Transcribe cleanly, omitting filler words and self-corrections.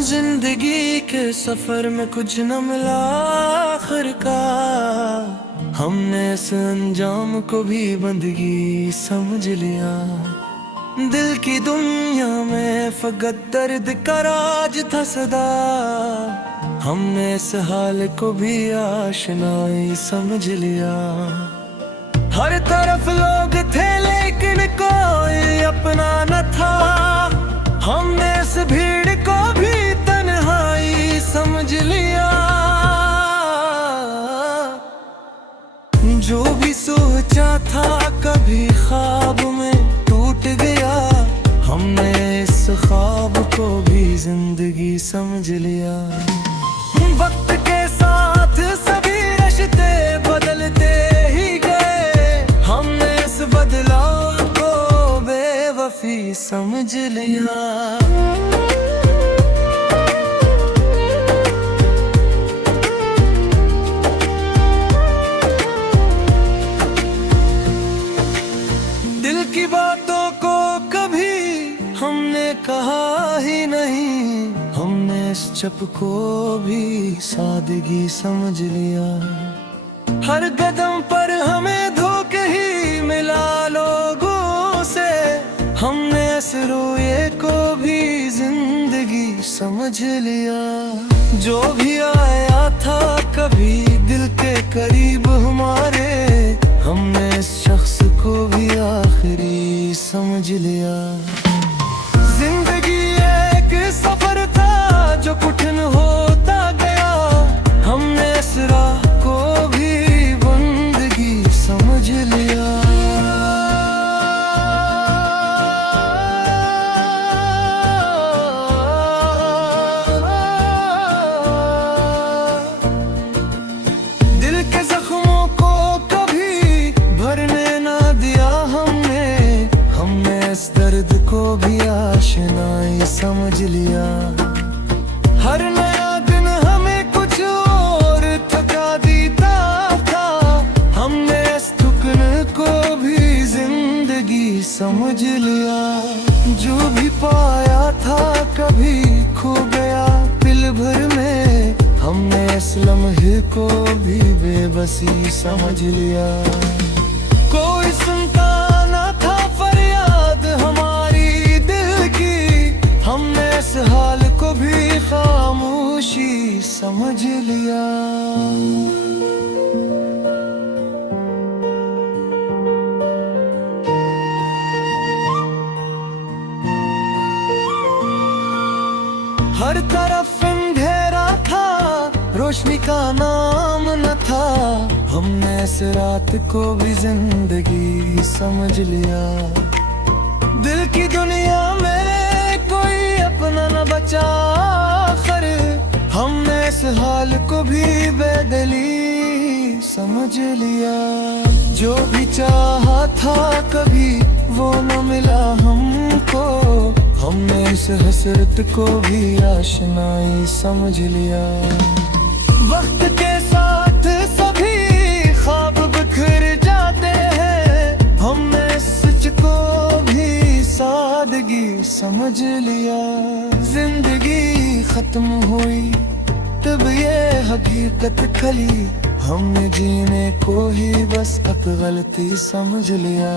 जिंदगी के सफर में कुछ न मिला आखिर का, हमने इस अंजाम को भी बंदगी समझ लिया। दिल की दुनिया में फकत दर्द का राज था सदा, हमने इस हाल को भी आशनाई समझ लिया। हर तरफ लोग थे लेकिन कोई अपना न था, हमने इस भीड़ को भी तन्हाई समझ लिया। जो भी सोचा था कभी ख्वाब में टूट गया, हमने इस ख्वाब को भी जिंदगी समझ लिया। वक्त के साथ सभी रिश्ते बदलते ही गए, हमने इस बदलाव को बेवफी समझ लिया। दिल की बातों को कभी हमने कहा ही नहीं, हमने इस चप को भी सादगी समझ लिया। हर कदम पर हमें धोखे ही मिला लोगों से, हमने इस रोए को भी जिंदगी समझ लिया। जो भी आया था कभी दिल के करीब हमारे, हमने इस शख्स को भी आखिरी समझ लिया। जिंदगी एक सफर था जो कठिन होता गया, हमने इस राह को भी बंदगी समझ लिया। दिल के जख्मों को कभी भरने ना दिया हमने, हमने इस दर्द को भी आशनाई समझ लिया। हर नया दिन हमें कुछ और थका देता था, हमने इस थकन को भी जिंदगी समझ लिया। जो भी पाया था कभी खो गया पल भर में, हमने इस लम्हे को भी बेबसी समझ लिया। कोई सुनता ना था फरियाद हमारी दिल की, हमने इस हाल को भी खामोशी समझ लिया। हर तरफ अंधेरा था, रोशनी का नाम न था, हमने इस रात को भी जिंदगी समझ लिया। दिल की दुनिया में कोई अपना न बचा आखिर, हमने इस हाल को भी बेदली समझ लिया। जो भी चाहा था कभी वो न मिला हमको, हमने इस हसरत को भी आशनाई समझ लिया। वक्त के साथ सभी ख्वाब बिखर जाते हैं, हमने इस सच को भी सादगी समझ लिया। जिंदगी खत्म हुई तब ये हकीकत खली, हमने जीने को ही बस अब गलती समझ लिया।